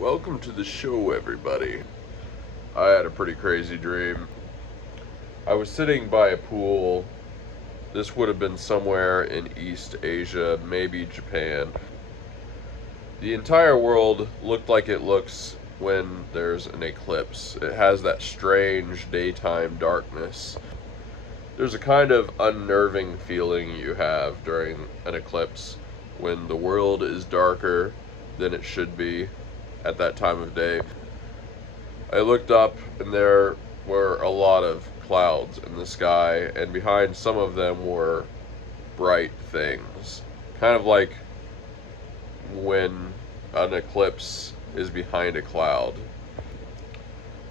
Welcome to the show, everybody. I had a pretty crazy dream. I was sitting by a pool. This would have been somewhere in East Asia, maybe Japan. The entire world looked like it looks when there's an eclipse. It has that strange daytime darkness. There's a kind of unnerving feeling you have during an eclipse when the world is darker than it should be at that time of day. I looked up and there were a lot of clouds in the sky, and behind some of them were bright things. Kind of like when an eclipse is behind a cloud.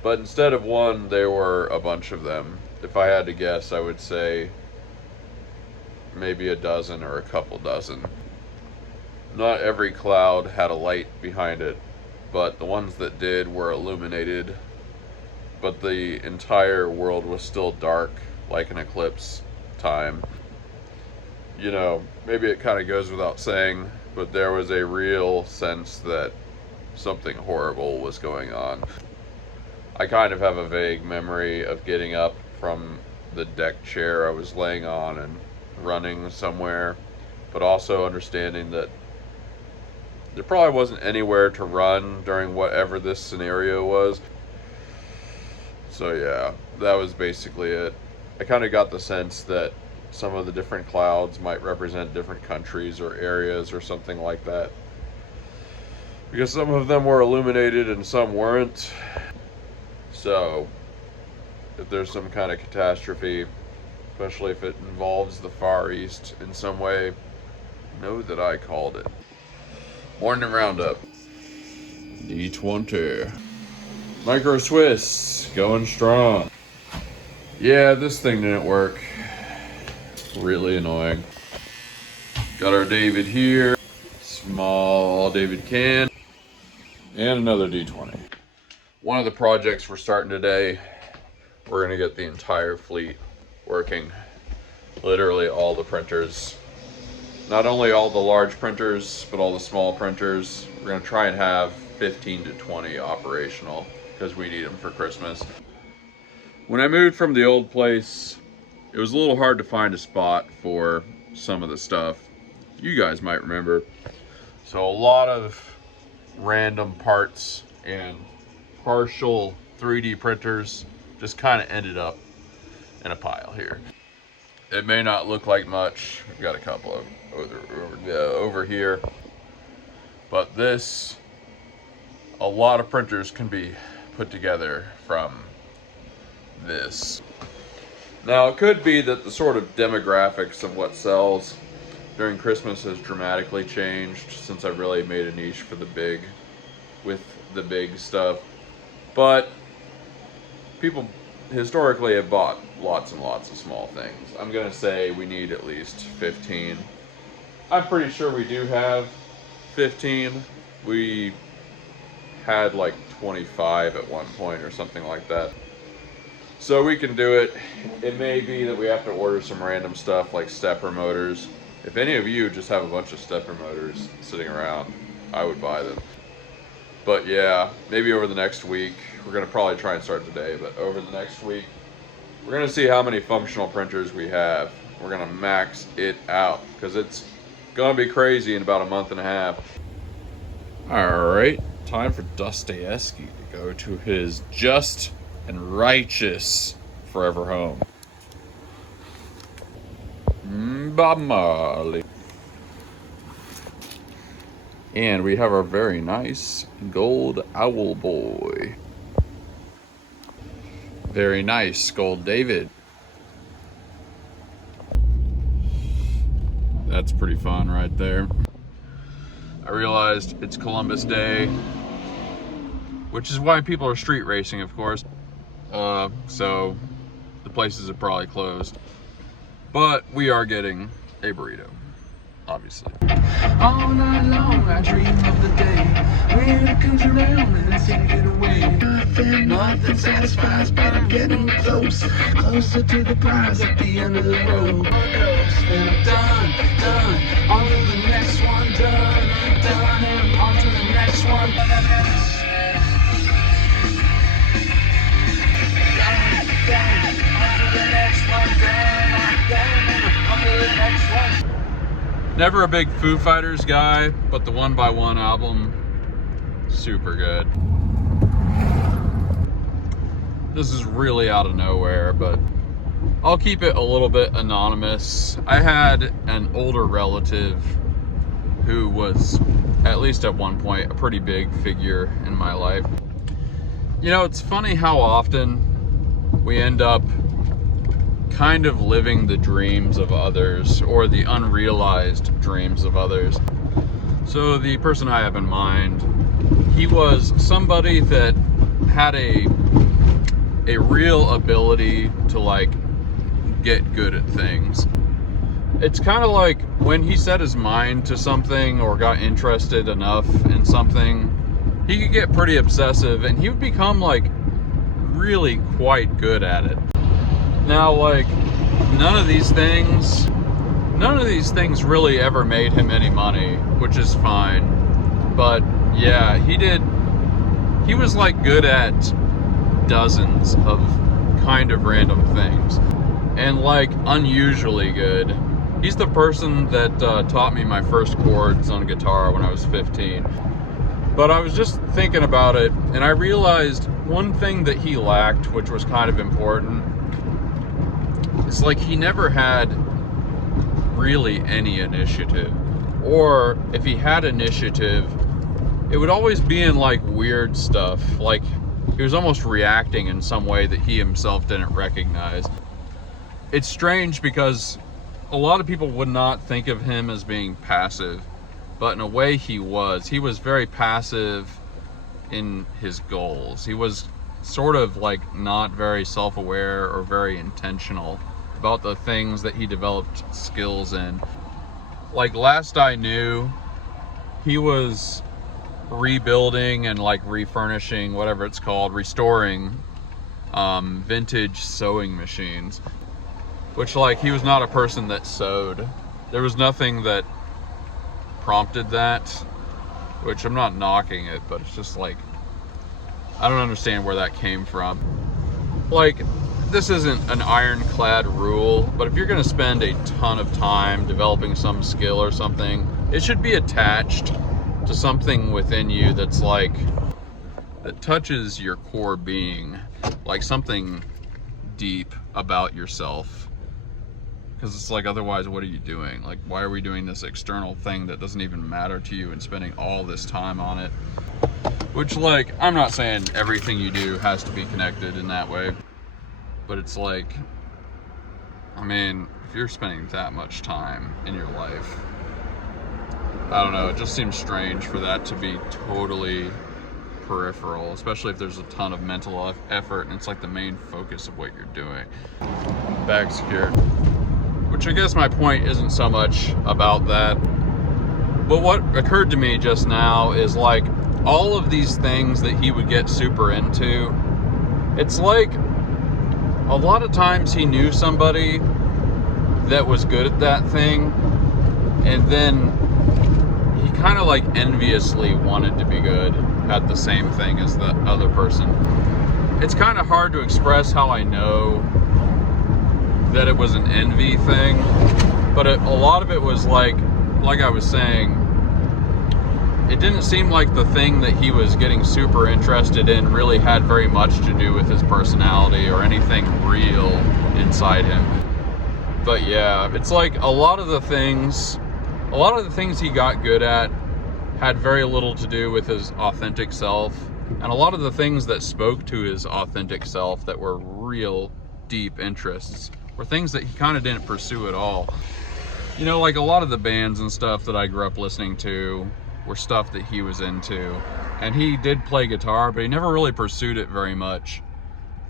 But instead of one, there were a bunch of them. If I had to guess, I would say maybe a dozen or a couple dozen. Not every cloud had a light behind it, but the ones that did were illuminated. But the entire world was still dark, like an eclipse time. You know, maybe it kind of goes without saying, but there was a real sense that something horrible was going on. I kind of have a vague memory of getting up from the deck chair I was laying on and running somewhere, but also understanding that there probably wasn't anywhere to run during whatever this scenario was. So yeah, that was basically it. I kind of got the sense that some of the different clouds might represent different countries or areas or something like that, because some of them were illuminated and some weren't. So if there's some kind of catastrophe, especially if it involves the Far East in some way, know that I called it. Morning Roundup. D20. Micro Swiss, going strong. Yeah, this thing didn't work. Really annoying. Got our David here. Small David can. And another D20. One of the projects we're starting today, we're going to get the entire fleet working. Literally all the printers. Not only all the large printers, but all the small printers. We're going to try and have 15 to 20 operational because we need them for Christmas. When I moved from the old place, it was a little hard to find a spot for some of the stuff. You guys might remember. So a lot of random parts and partial 3D printers just kind of ended up in a pile here. It may not look like much. We've got a couple of over here. But this, a lot of printers can be put together from this. Now, it could be that the sort of demographics of what sells during Christmas has dramatically changed since I really made a niche for the big, with the big stuff. But people historically have bought lots and lots of small things. I'm gonna say we need at least 15. I'm pretty sure we do have 15. We had like 25 at one point or something like that. So we can do it. It may be that we have to order some random stuff like stepper motors. If any of you just have a bunch of stepper motors sitting around, I would buy them. But yeah, maybe over the next week, we're gonna probably try and start today, but over the next week, we're gonna see how many functional printers we have. We're gonna max it out because it's gonna be crazy in about a month and a half. All right, time for Dostoevsky to go to his just and righteous forever home. Bob Marley. And we have our very nice gold owl boy. Very nice gold David. That's pretty fun right there. I realized it's Columbus Day, which is why people are street racing, of course. So the places are probably closed. But we are getting a burrito, obviously. All night long I dream of the day when it comes around and I seem to get away. Nothing satisfies, but I'm getting closer to the prize at the end of the road. And I'm done, on to the next one, done, and on to the next one. Never a big Foo Fighters guy, but the One by One album, super good. This is really out of nowhere, but I'll keep it a little bit anonymous. I had an older relative who was, at least at one point, a pretty big figure in my life. You know, it's funny how often we end up kind of living the dreams of others, or the unrealized dreams of others. So the person I have in mind, he was somebody that had a real ability to like get good at things. It's kind of like when he set his mind to something or got interested enough in something, he could get pretty obsessive and he would become like really quite good at it. Now, like, none of these things really ever made him any money, which is fine. But yeah, he was like good at dozens of kind of random things, and like unusually good. He's the person that taught me my first chords on guitar when I was 15. But I was just thinking about it, and I realized one thing that he lacked, which was kind of important. It's like he never had really any initiative, or if he had initiative, it would always be in like weird stuff, like he was almost reacting in some way that he himself didn't recognize. It's strange because a lot of people would not think of him as being passive, but in a way he was very passive in his goals. He was sort of like not very self-aware or very intentional about the things that he developed skills in. Like last I knew, he was rebuilding and like refurnishing, whatever it's called, restoring vintage sewing machines, which like he was not a person that sewed. There was nothing that prompted that, which I'm not knocking it, but it's just like, I don't understand where that came from. Like, this isn't an ironclad rule, but if you're going to spend a ton of time developing some skill or something, it should be attached to something within you that's like, that touches your core being, like something deep about yourself. Because it's like, otherwise, what are you doing? Like, why are we doing this external thing that doesn't even matter to you and spending all this time on it? Which, like, I'm not saying everything you do has to be connected in that way, but it's like, I mean, if you're spending that much time in your life, I don't know, it just seems strange for that to be totally peripheral, especially if there's a ton of mental effort and it's like the main focus of what you're doing. Bag secured. Which I guess my point isn't so much about that, but what occurred to me just now is like all of these things that he would get super into, it's like a lot of times he knew somebody that was good at that thing, and then he kind of like enviously wanted to be good at the same thing as the other person. It's kind of hard to express how I know that it was an envy thing, but a lot of it was like I was saying, it didn't seem like the thing that he was getting super interested in really had very much to do with his personality or anything real inside him. But yeah, it's like a lot of the things he got good at had very little to do with his authentic self, and a lot of the things that spoke to his authentic self that were real deep interests were things that he kind of didn't pursue at all. You know, like a lot of the bands and stuff that I grew up listening to were stuff that he was into, and he did play guitar, but he never really pursued it very much.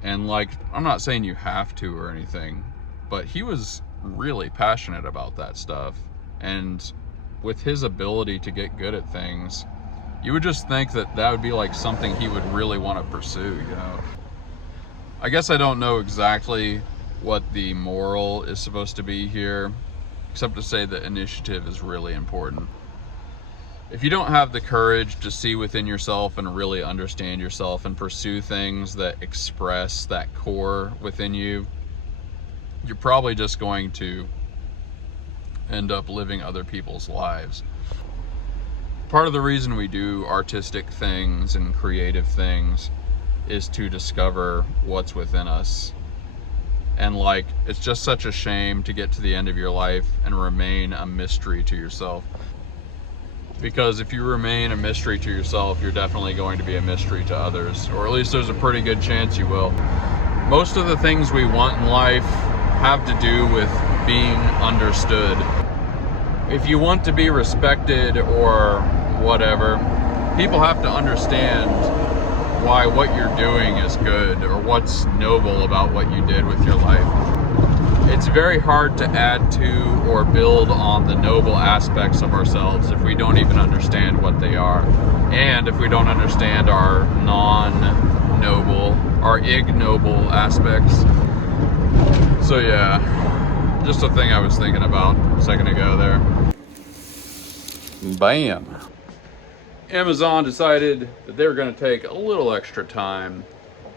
And like, I'm not saying you have to or anything, but he was really passionate about that stuff, and with his ability to get good at things, you would just think that that would be like something he would really want to pursue, you know. I guess I don't know exactly what the moral is supposed to be here, except to say that initiative is really important. If you don't have the courage to see within yourself and really understand yourself and pursue things that express that core within you, you're probably just going to end up living other people's lives. Part of the reason we do artistic things and creative things is to discover what's within us. And like, it's just such a shame to get to the end of your life and remain a mystery to yourself. Because if you remain a mystery to yourself, you're definitely going to be a mystery to others, or at least there's a pretty good chance you will. Most of the things we want in life have to do with being understood. If you want to be respected or whatever, people have to understand why what you're doing is good or what's noble about what you did with your life. It's very hard to add to or build on the noble aspects of ourselves if we don't even understand what they are. And if we don't understand our non-noble, our ignoble aspects. So yeah, just a thing I was thinking about a second ago there. Bam. Amazon decided that they were going to take a little extra time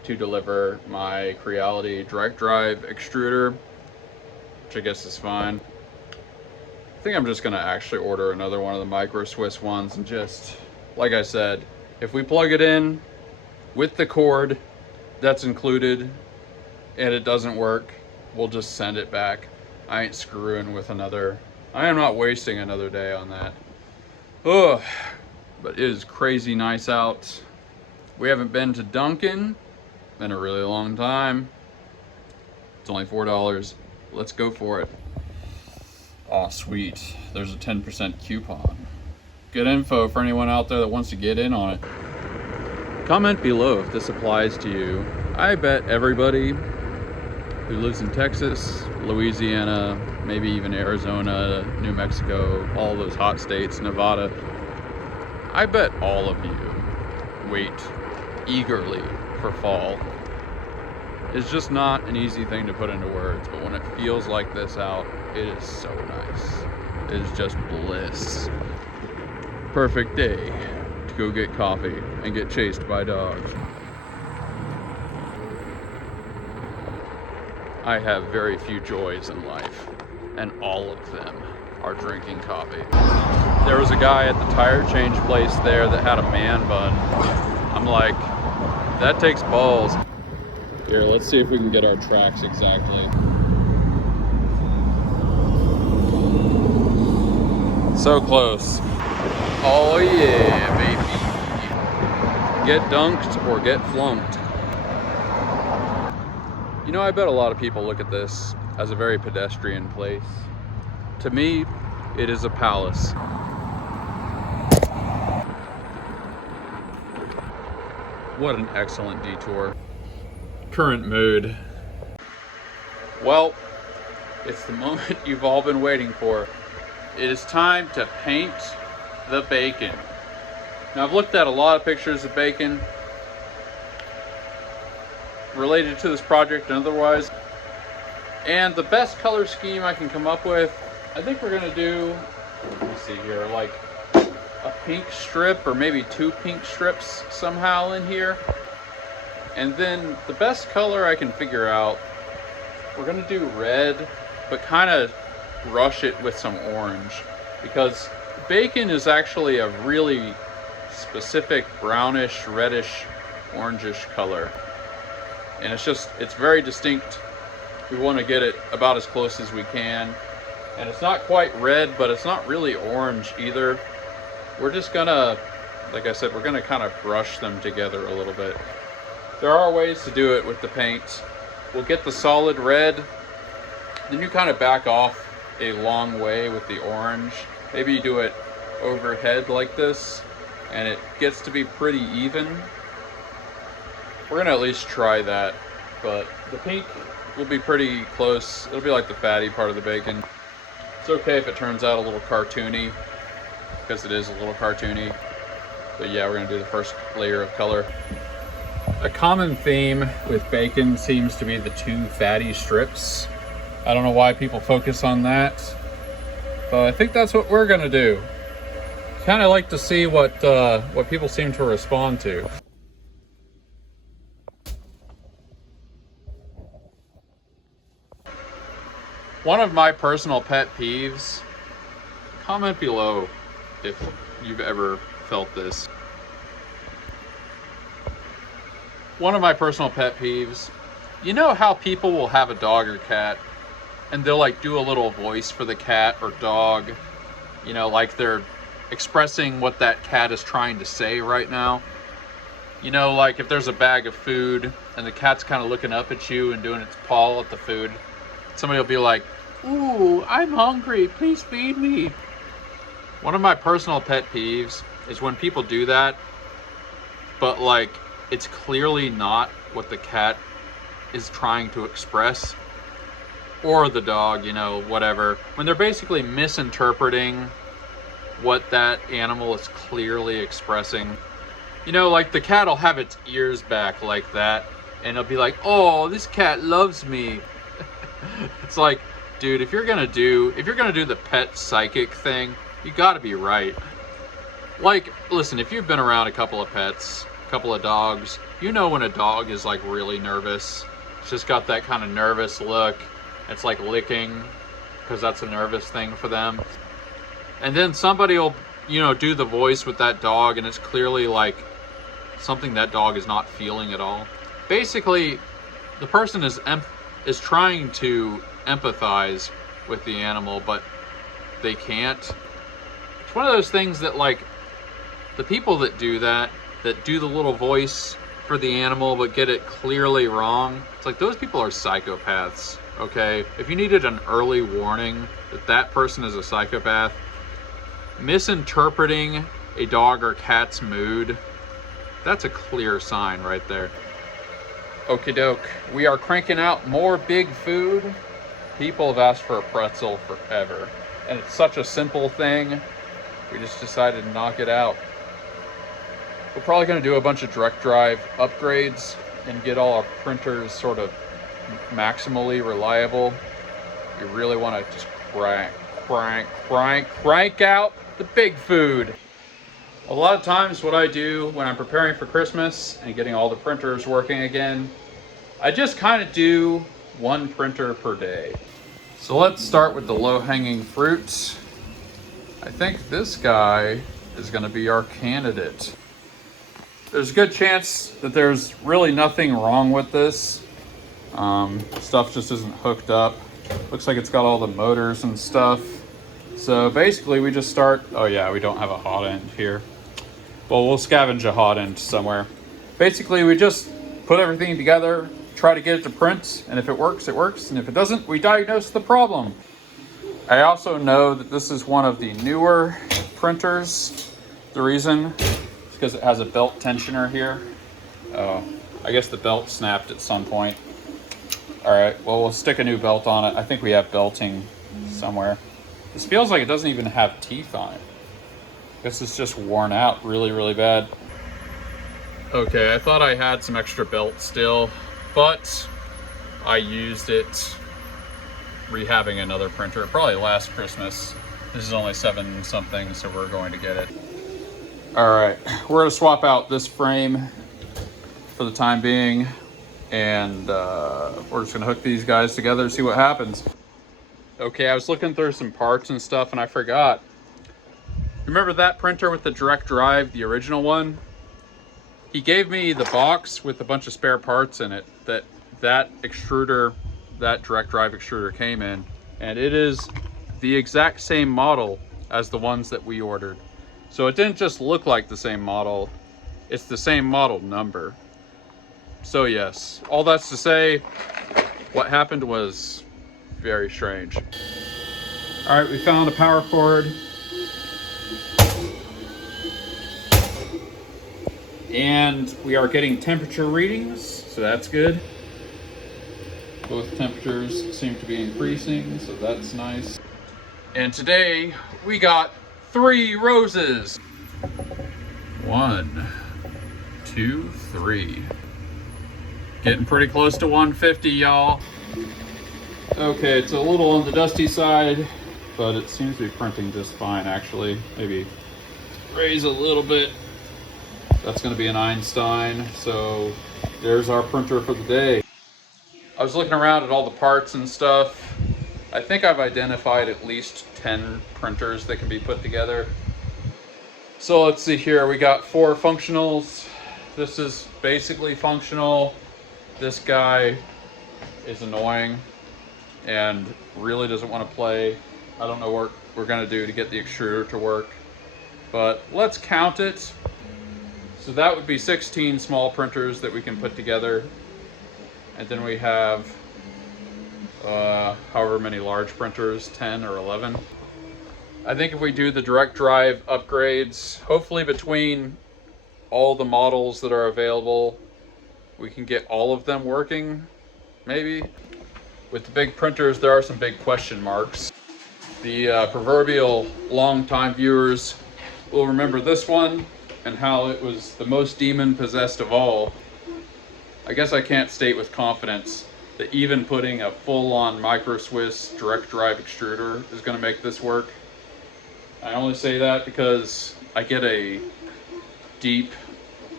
to deliver my Creality direct drive extruder, which I guess is fine. I think I'm just going to actually order another one of the Micro Swiss ones and just, like I said, if we plug it in with the cord that's included and it doesn't work, we'll just send it back. I ain't screwing with I am not wasting another day on that. Ugh. But it is crazy nice out. We haven't been to Dunkin' in a really long time. It's only $4. Let's go for it. Aw, sweet. There's a 10% coupon. Good info for anyone out there that wants to get in on it. Comment below if this applies to you. I bet everybody who lives in Texas, Louisiana, maybe even Arizona, New Mexico, all those hot states, Nevada, I bet all of you wait eagerly for fall. It's just not an easy thing to put into words, but when it feels like this out, it is so nice. It is just bliss. Perfect day to go get coffee and get chased by dogs. I have very few joys in life, and all of them are drinking coffee. There was a guy at the tire change place there that had a man bun. I'm like, that takes balls. Here, let's see if we can get our tracks exactly. So close. Oh yeah, baby. Get dunked or get flunked. You know, I bet a lot of people look at this as a very pedestrian place. To me, it is a palace. What an excellent detour. Current mood. Well, it's the moment you've all been waiting for. It is time to paint the bacon. Now, I've looked at a lot of pictures of bacon related to this project and otherwise, and the best color scheme I can come up with, I think we're gonna do, let me see here, like a pink strip or maybe two pink strips somehow in here. And then the best color I can figure out, we're gonna do red, but kind of brush it with some orange, because bacon is actually a really specific brownish, reddish, orangish color. And it's very distinct. We want to get it about as close as we can. And it's not quite red, but it's not really orange either. We're just gonna, like I said, we're gonna kind of brush them together a little bit. There are ways to do it with the paint. We'll get the solid red, then you kind of back off a long way with the orange. Maybe you do it overhead like this, and it gets to be pretty even. We're gonna at least try that, but the pink will be pretty close. It'll be like the fatty part of the bacon. It's okay if it turns out a little cartoony, because it is a little cartoony. But yeah, we're gonna do the first layer of color. A common theme with bacon seems to be the two fatty strips. I don't know why people focus on that, but I think that's what we're gonna do. Kind of like to see what people seem to respond to. One of my personal pet peeves Comment below if you've ever felt this. One of my personal pet peeves, you know how people will have a dog or cat and they'll like do a little voice for the cat or dog, you know, like they're expressing what that cat is trying to say right now. You know, like if there's a bag of food and the cat's kind of looking up at you and doing its paw at the food, somebody will be like, "Ooh, I'm hungry, please feed me." One of my personal pet peeves is when people do that, but like it's clearly not what the cat is trying to express, or the dog, you know, whatever. When they're basically misinterpreting what that animal is clearly expressing. You know, like the cat will have its ears back like that, and it'll be like, "Oh, this cat loves me." It's like, dude, if you're gonna do the pet psychic thing, you gotta be right. Like, listen, if you've been around a couple of pets, a couple of dogs, you know when a dog is like really nervous. It's just got that kind of nervous look. It's like licking, because that's a nervous thing for them. And then somebody will, you know, do the voice with that dog, and it's clearly like something that dog is not feeling at all. Basically, the person is trying to empathize with the animal, but they can't. It's one of those things that, like, the people that do that do the little voice for the animal but get it clearly wrong, it's like those people are psychopaths, okay? If you needed an early warning that that person is a psychopath, misinterpreting a dog or cat's mood, that's a clear sign right there. Okie doke, we are cranking out more big food. People have asked for a pretzel forever, and it's such a simple thing. We just decided to knock it out. We're probably going to do a bunch of direct drive upgrades and get all our printers sort of maximally reliable. We really want to just crank out the big food. A lot of times what I do when I'm preparing for Christmas and getting all the printers working again, I just kind of do one printer per day. So let's start with the low-hanging fruit. I think this guy is going to be our candidate. There's a good chance that there's really nothing wrong with this. Stuff just isn't hooked up. Looks like it's got all the motors and stuff. So basically we just start, oh yeah, we don't have a hot end here. Well, we'll scavenge a hot end somewhere. Basically we just put everything together, try to get it to print, and if it works, it works, and if it doesn't, we diagnose the problem. I also know that this is one of the newer printers. The reason is because it has a belt tensioner here. Oh, I guess the belt snapped at some point. All right, well, we'll stick a new belt on it. I think we have belting somewhere. This feels like it doesn't even have teeth on it. I guess it's just worn out really, really bad. Okay, I thought I had some extra belt still, but I used it rehabbing another printer, probably last Christmas. This is only 7 something, so we're going to get it. All right, we're gonna swap out this frame for the time being, and we're just gonna hook these guys together and see what happens. Okay, I was looking through some parts and stuff and I forgot. Remember that printer with the direct drive, the original one? He gave me the box with a bunch of spare parts in it that extruder, that direct drive extruder came in, and it is the exact same model as the ones that we ordered. So it didn't just look like the same model, it's the same model number. So yes, all that's to say, what happened was very strange. All right, we found a power cord. And we are getting temperature readings, so that's good. Both temperatures seem to be increasing, so that's nice. And today we got 3 roses. 1, 2, 3. Getting pretty close to 150, y'all. Okay, it's a little on the dusty side, but it seems to be printing just fine, actually. Maybe raise a little bit. That's going to be an Einstein, so there's our printer for the day. I was looking around at all the parts and stuff, I think I've identified at least 10 printers that can be put together. So let's see here, we got 4 functionals. This is basically functional. This guy is annoying and really doesn't want to play. I don't know what we're gonna do to get the extruder to work, but let's count it. So that would be 16 small printers that we can put together. And then we have however many large printers, 10 or 11. I think if we do the direct drive upgrades, hopefully between all the models that are available, we can get all of them working, maybe. With the big printers, there are some big question marks. The proverbial long-time viewers will remember this one and how it was the most demon-possessed of all. I guess I can't state with confidence that even putting a full-on Micro Swiss direct drive extruder is going to make this work. I only say that because I get a deep,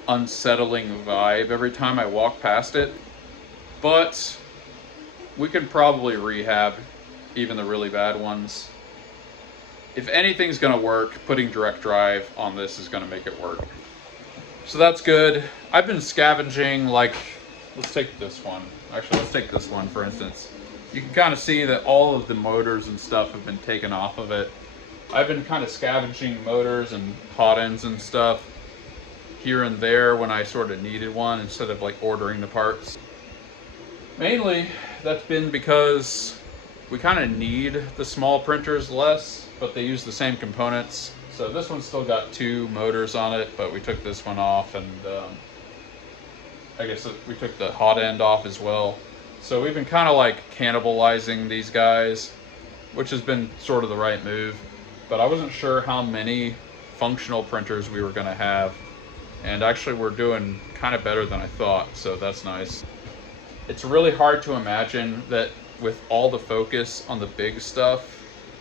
unsettling vibe every time I walk past it. But we can probably rehab even the really bad ones. If anything's going to work, putting direct drive on this is going to make it work. So that's good. I've been scavenging, like, let's take this one. Actually, let's take this one for instance. You can kind of see that all of the motors and stuff have been taken off of it. I've been kind of scavenging motors and hot ends and stuff here and there when I sort of needed one instead of like ordering the parts. Mainly, that's been because we kind of need the small printers less, but they use the same components. So this one's still got 2 motors on it, but we took this one off, and I guess we took the hot end off as well. So we've been kind of like cannibalizing these guys, which has been sort of the right move. But I wasn't sure how many functional printers we were going to have. And actually we're doing kind of better than I thought, so that's nice. It's really hard to imagine that with all the focus on the big stuff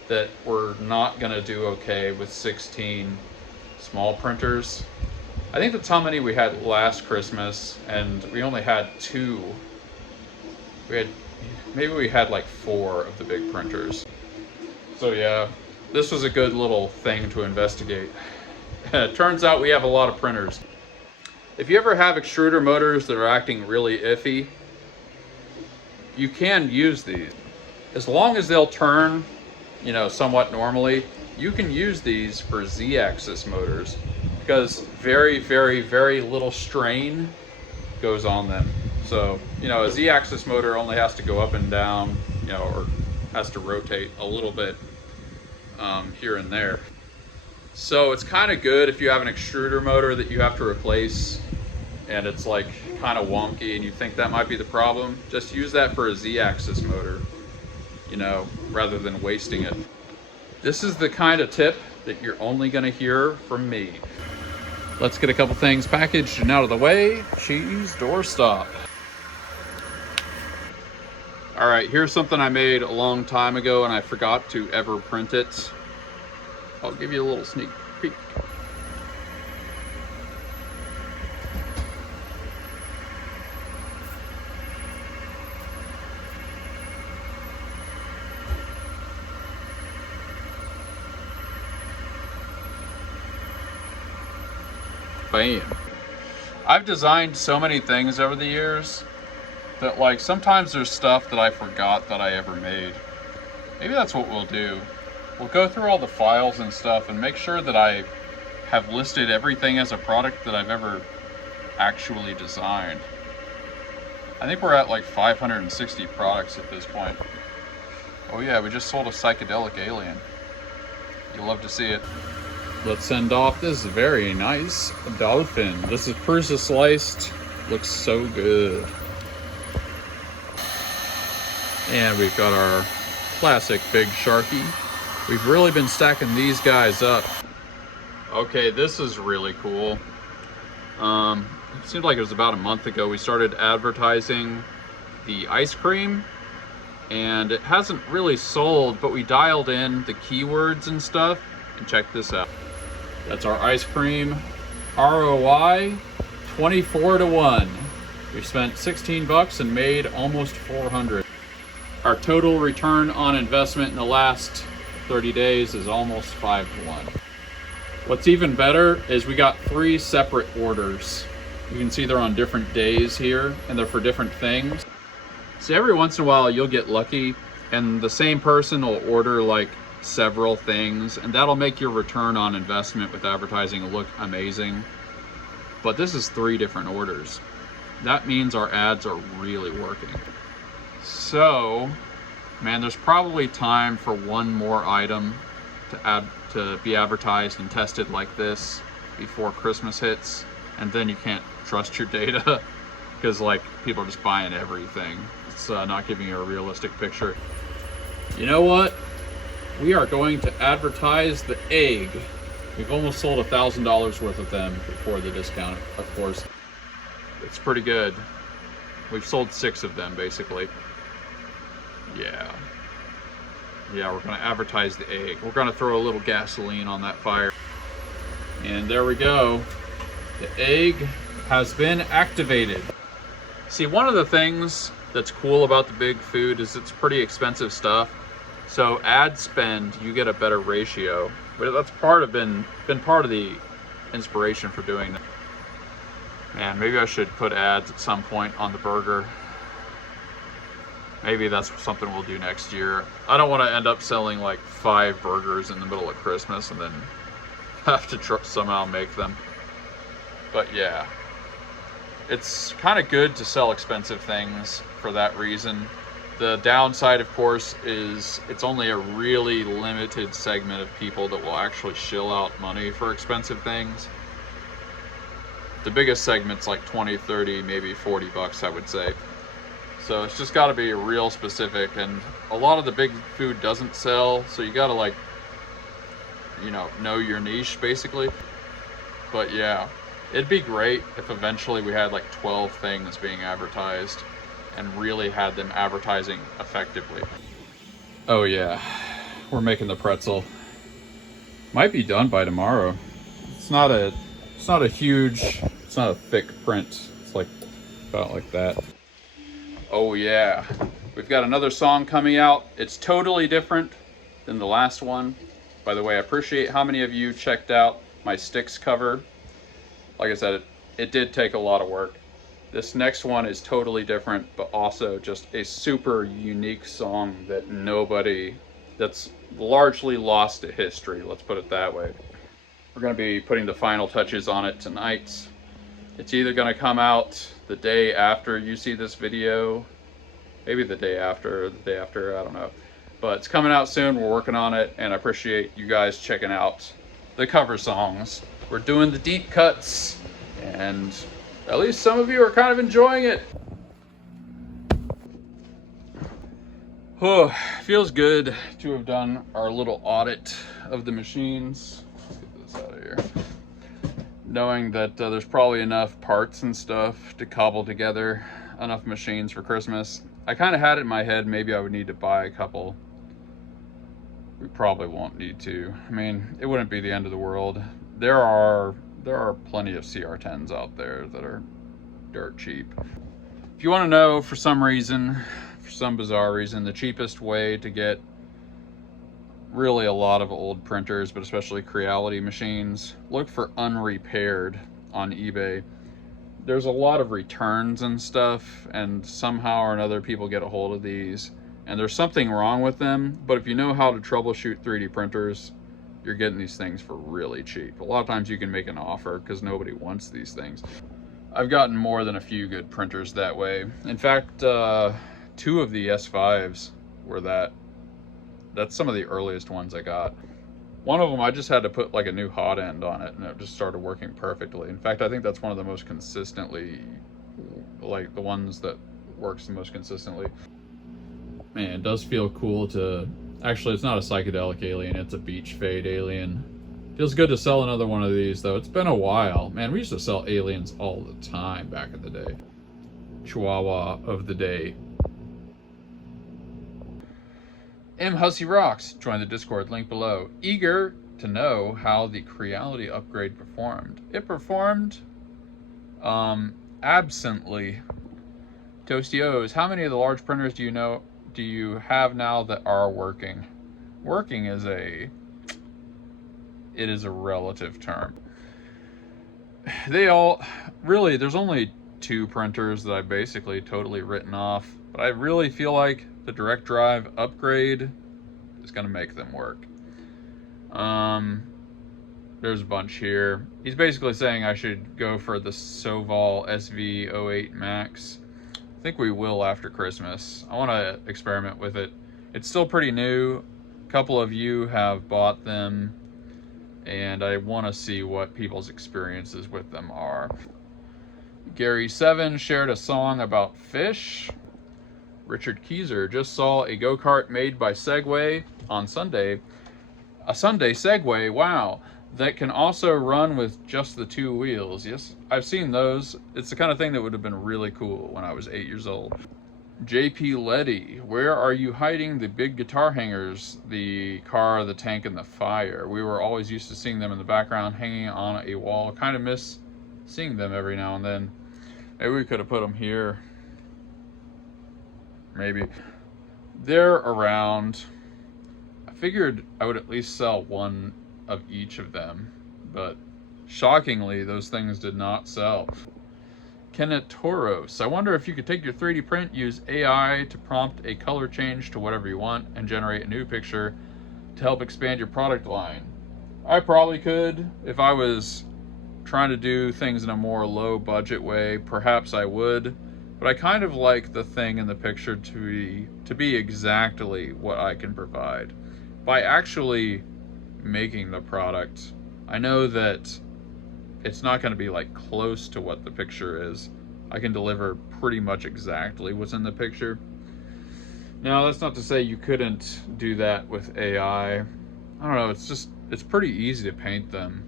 that we're not going to do okay with 16 small printers. I think that's how many we had last Christmas, and we only had 2. Maybe we had like 4 of the big printers. So yeah, this was a good little thing to investigate. It turns out we have a lot of printers. If you ever have extruder motors that are acting really iffy, you can use these. As long as they'll turn, you know, somewhat normally, you can use these for Z-axis motors because very, very, very little strain goes on them. So, you know, a Z-axis motor only has to go up and down, you know, or has to rotate a little bit here and there. So it's kind of good if you have an extruder motor that you have to replace and it's like kind of wonky and you think that might be the problem. Just use that for a Z-axis motor, you know, rather than wasting it. This is the kind of tip that you're only going to hear from me. Let's get a couple things packaged and out of the way. Cheese doorstop. All right, here's something I made a long time ago and I forgot to ever print it. I'll give you a little sneak peek. Bam. I've designed so many things over the years that like sometimes there's stuff that I forgot that I ever made. Maybe that's what we'll do. We'll go through all the files and stuff and make sure that I have listed everything as a product that I've ever actually designed. I think we're at like 560 products at this point. Oh yeah, we just sold a psychedelic alien. You'll love to see it. Let's send off this very nice dolphin. This is Prusa sliced. Looks so good. And we've got our classic big Sharky. We've really been stacking these guys up. Okay, this is really cool. It seemed like it was about a month ago we started advertising the ice cream, and it hasn't really sold, but we dialed in the keywords and stuff, and check this out. That's our ice cream. ROI 24 to 1. We spent 16 bucks and made almost 400. Our total return on investment in the last 30 days is almost 5 to 1. What's even better is we got 3 separate orders. You can see they're on different days here, and they're for different things. So every once in a while you'll get lucky and the same person will order like several things, and that'll make your return on investment with advertising look amazing. But this is 3 different orders. That means our ads are really working. So, man, there's probably time for one more item to be advertised and tested like this before Christmas hits, and then you can't trust your data because like people are just buying everything. It's not giving you a realistic picture. You know what? We are going to advertise the egg. We've almost sold $1,000 worth of them before the discount, of course. It's pretty good. We've sold 6 of them basically. Yeah, we're gonna advertise the egg. We're gonna throw a little gasoline on that fire. And there we go. The egg has been activated. See, one of the things that's cool about the Big Food is it's pretty expensive stuff. So ad spend, you get a better ratio. But that's been part of the inspiration for doing that. Man, maybe I should put ads at some point on the burger. Maybe that's something we'll do next year. I don't want to end up selling like 5 burgers in the middle of Christmas and then have to somehow make them. But yeah, it's kind of good to sell expensive things for that reason. The downside, of course, is it's only a really limited segment of people that will actually shell out money for expensive things. The biggest segment's like 20, 30, maybe 40 bucks, I would say. So it's just got to be real specific, and a lot of the Big Food doesn't sell, so you got to like, you know your niche basically. But yeah, it'd be great if eventually we had like 12 things being advertised and really had them advertising effectively. Oh yeah, we're making the pretzel. Might be done by tomorrow. It's not a thick print. It's like about like that. Oh yeah, we've got another song coming out. It's totally different than the last one. By the way, I appreciate how many of you checked out my Sticks cover. Like I said, it did take a lot of work. This next one is totally different, but also just a super unique song that's largely lost to history, let's put it that way. We're gonna be putting the final touches on it tonight. It's either gonna come out the day after you see this video, maybe the day after, I don't know. But it's coming out soon, we're working on it, and I appreciate you guys checking out the cover songs. We're doing the deep cuts, and at least some of you are kind of enjoying it. Oh, feels good to have done our little audit of the machines. Let's get this out of here. Knowing that there's probably enough parts and stuff to cobble together enough machines for Christmas. I kind of had it in my head, maybe I would need to buy a couple. We probably won't need to. I mean, it wouldn't be the end of the world. There are plenty of CR10s out there that are dirt cheap. If you want to know, for some reason, for some bizarre reason, the cheapest way to get really a lot of old printers, but especially Creality machines, look for unrepaired on eBay. There's a lot of returns and stuff, and somehow or another people get a hold of these, and there's something wrong with them, but if you know how to troubleshoot 3D printers, you're getting these things for really cheap. A lot of times you can make an offer because nobody wants these things. I've gotten more than a few good printers that way. In fact, 2 of the S5s were that. That's some of the earliest ones I got. One of them, I just had to put like a new hot end on it and it just started working perfectly. In fact, I think that's one of the most consistently, like the ones that works the most consistently. Man, it does feel cool to, actually it's not a psychedelic alien, it's a beach fade alien. Feels good to sell another one of these though. It's been a while. Man, we used to sell aliens all the time back in the day. Chihuahua of the day. M. Hussey Rocks, join the Discord, link below. Eager to know how the Creality upgrade performed. It performed absently. Toasty O's, how many of the large printers do you know do you have now that are working? Working is it is a relative term. There's only 2 printers that I've basically totally written off, but I really feel like the direct drive upgrade is going to make them work. There's a bunch here. He's basically saying I should go for the Soval SV08 Max. I think we will after Christmas. I want to experiment with it. It's still pretty new. A couple of you have bought them, and I want to see what people's experiences with them are. Gary7 shared a song about fish. Richard Keyser just saw a go-kart made by Segway on Sunday. A Sunday Segway, wow. That can also run with just the 2 wheels. Yes, I've seen those. It's the kind of thing that would have been really cool when I was 8 years old. JP Letty, where are you hiding the big guitar hangers? The car, the tank, and the fire. We were always used to seeing them in the background hanging on a wall. Kind of miss seeing them every now and then. Maybe we could have put them here. Maybe. They're around. I figured I would at least sell one of each of them, but shockingly those things did not sell. Kenneth Toros, I wonder if you could take your 3D print, use AI to prompt a color change to whatever you want, and generate a new picture to help expand your product line. I probably could. If I was trying to do things in a more low budget way, perhaps I would, but I kind of like the thing in the picture to be exactly what I can provide. By actually making the product, I know that it's not going to be like close to what the picture is. I can deliver pretty much exactly what's in the picture. Now, that's not to say you couldn't do that with AI. I don't know, it's pretty easy to paint them.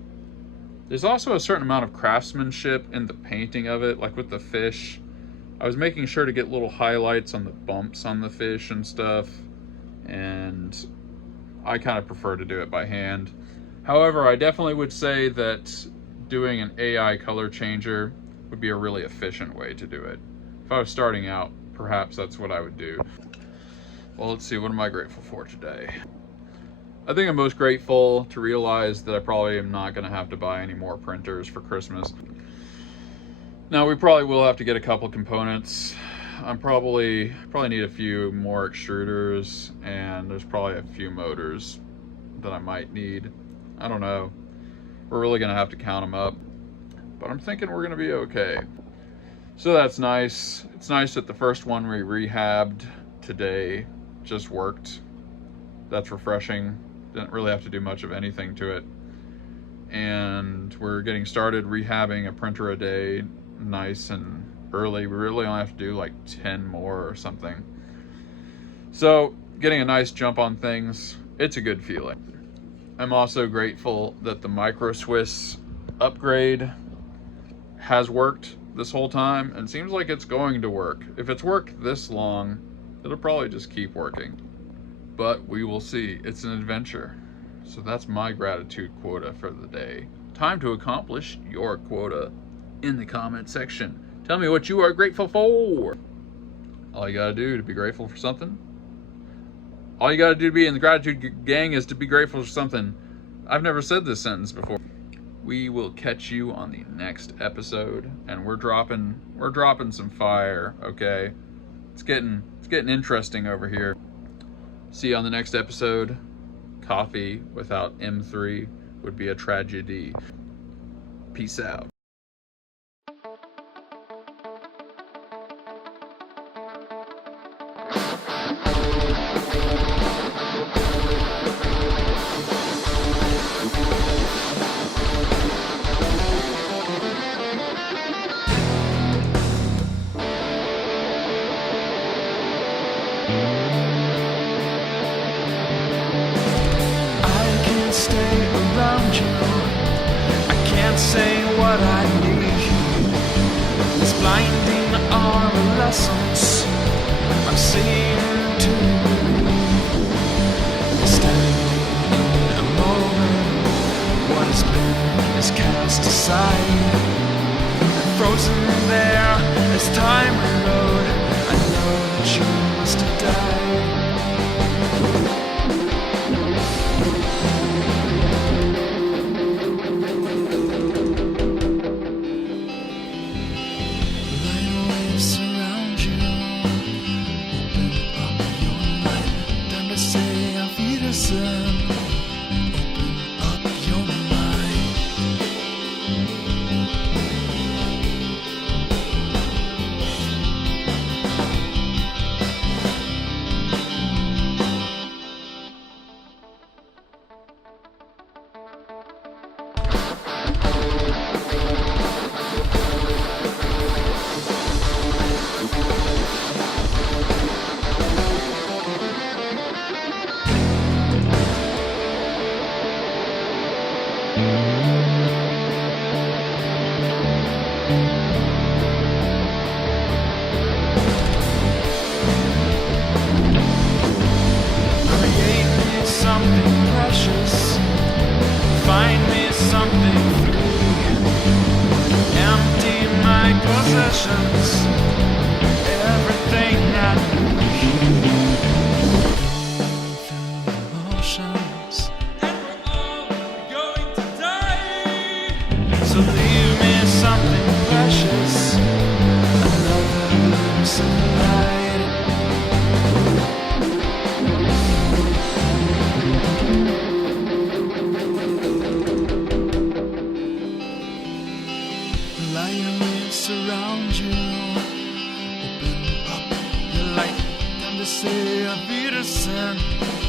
There's also a certain amount of craftsmanship in the painting of it, like with the fish. I was making sure to get little highlights on the bumps on the fish and stuff, and I kind of prefer to do it by hand. However, I definitely would say that doing an AI color changer would be a really efficient way to do it. If I was starting out, perhaps that's what I would do. Well, let's see, what am I grateful for today? I think I'm most grateful to realize that I probably am not going to have to buy any more printers for Christmas. Now, we probably will have to get a couple components. I'm probably need a few more extruders, and there's probably a few motors that I might need. I don't know. We're really gonna have to count them up, but I'm thinking we're gonna be okay. So that's nice. It's nice that the first one we rehabbed today just worked. That's refreshing. Didn't really have to do much of anything to it. And we're getting started rehabbing a printer a day, nice and early. We really only have to do like 10 more or something. So getting a nice jump on things, it's a good feeling. I'm also grateful that the Micro Swiss upgrade has worked this whole time and seems like it's going to work. If it's worked this long, it'll probably just keep working. But we will see. It's an adventure. So that's my gratitude quota for the day. Time to accomplish your quota in the comment section. Tell me what you are grateful for. All you gotta do to be grateful for something. All you gotta do to be in the gratitude gang is to be grateful for something. I've never said this sentence before. We will catch you on the next episode, and we're dropping some fire, okay? It's getting interesting over here. See you on the next episode. Coffee without M3 would be a tragedy. Peace out. Stay around you. I can't say what I need. These blinding are lessons I'm seeing to believe. Standing in a moment, what has been is cast aside. Frozen there as time erode, I know that you must have died. questions, everything I emotions. And we're all going to die. So leave me something precious, another sunlight. Lions surround you, open up your light, time to say a Wiedersehen.